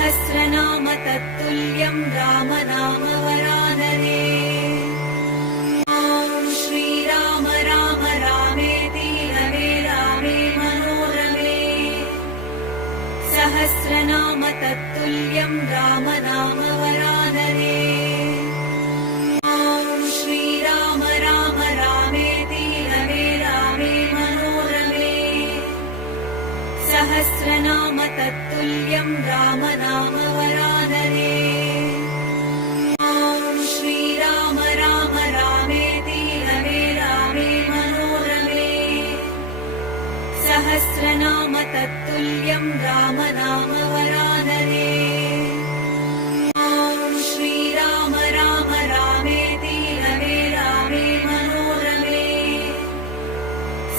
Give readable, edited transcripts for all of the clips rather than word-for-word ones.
सहस्रनाम तत्तुल्यं रामनाम वरानने। ॐ श्रीराम राम रामेति रमे रामे मनोरमे। सहस्रनाम तत्तुल्यं रामनाम वरानने। ॐ श्रीराम राम रामेति रमे रामे मनोरमे। सहस्रनाम तत्तुल्यं रामनाम वरानने। ॐ श्रीराम राम रामेति रमे रामे मनोरमे। सहस्रनाम तत्तुल्यं रामनाम वरानने। ॐ श्रीराम राम रामेति रमे रामे मनोरमे।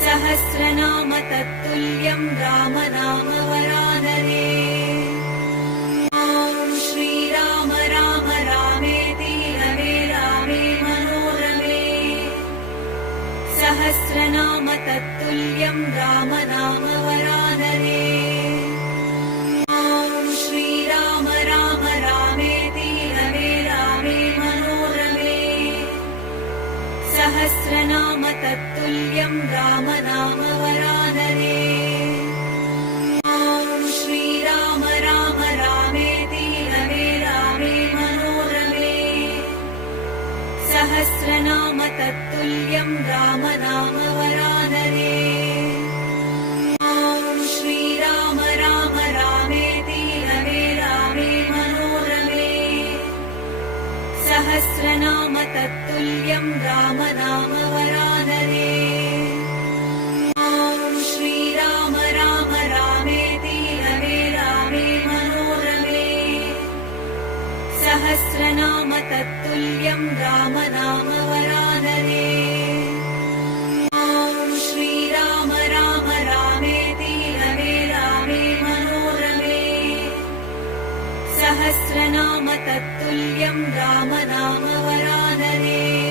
सहस्रनाम तत्तुल्यं रामनाम वरानने। ॐ श्रीराम राम रामेति रमे रामे मनोरमे। सहस्रनाम तत्तुल्यं रामनाम वरानने। ॐ श्रीराम राम रामेति रमे रामे मनोरमे। सहस्रनाम तत्तुल्यं रामनाम वरानने। ॐ श्रीराम राम रामेति रमे रामे मनोरमे। सहस्रनाम तत्तुल्यं रामनाम वरानने। ॐ श्रीराम राम रामेति रमे रामे मनोरमे। सहस्रनाम तत्तुल्यं रामनाम वरानने। ॐ श्रीराम राम रामेति रमे रामे मनोरमे। सहस्रनाम तत्तुल्यं रामनाम वरानने। ॐ श्रीराम राम रामेति रमे रामे मनोरमे। सहस्रनाम तत्तुल्यं रामनाम वरानने।